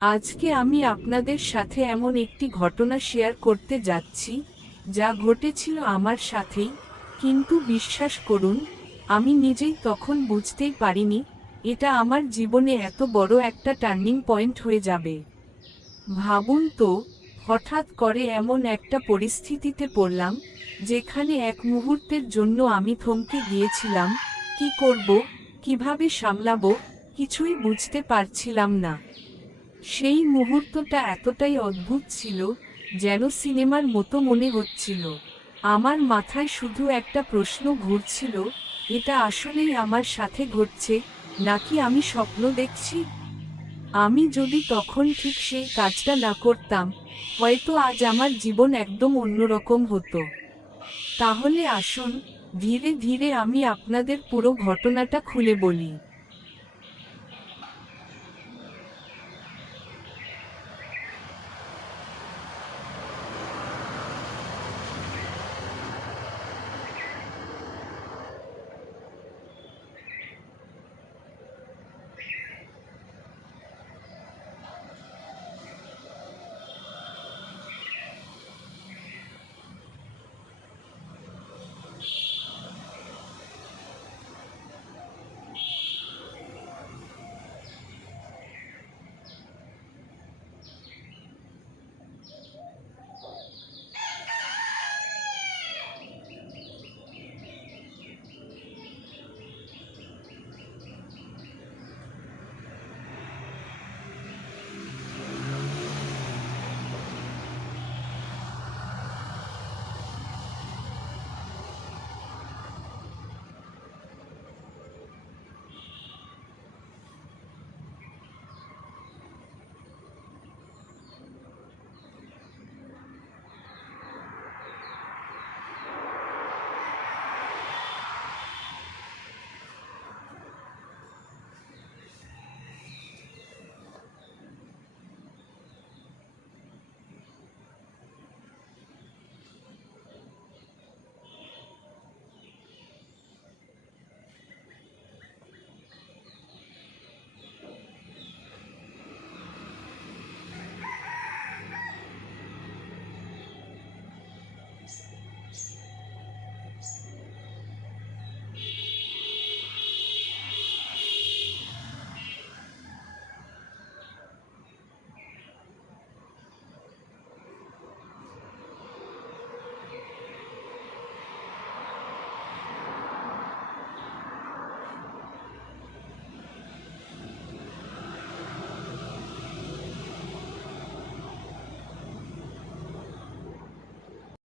আজকে আমি আপনাদের সাথে এমন একটি ঘটনা শেয়ার করতে যাচ্ছি যা ঘটেছিল আমার সাথেই, কিন্তু বিশ্বাস করুন, আমি নিজেই তখন বুঝতেই পারিনি এটা আমার জীবনে এত বড় একটা টার্নিং পয়েন্ট হয়ে যাবে। ভাবুন তো, হঠাৎ করে এমন একটা পরিস্থিতিতে পড়লাম যেখানে এক মুহূর্তের জন্য আমি থমকে গিয়েছিলাম। কি করব, কিভাবে সামলাবো, কিছুই বুঝতে পারছিলাম না। সেই মুহূর্তটা এতটাই অদ্ভুত ছিল, যেন সিনেমার মতো মনে হচ্ছিল। আমার মাথায় শুধু একটা প্রশ্ন ঘুরছিল, এটা আসলেই আমার সাথে ঘটছে, নাকি আমি স্বপ্ন দেখছি? আমি যদি তখন ঠিক সেই কাজটা না করতাম, হয়তো আজ আমার জীবন একদম অন্যরকম হতো। তাহলে আসুন, ধীরে ধীরে আমি আপনাদের পুরো ঘটনাটা খুলে বলি।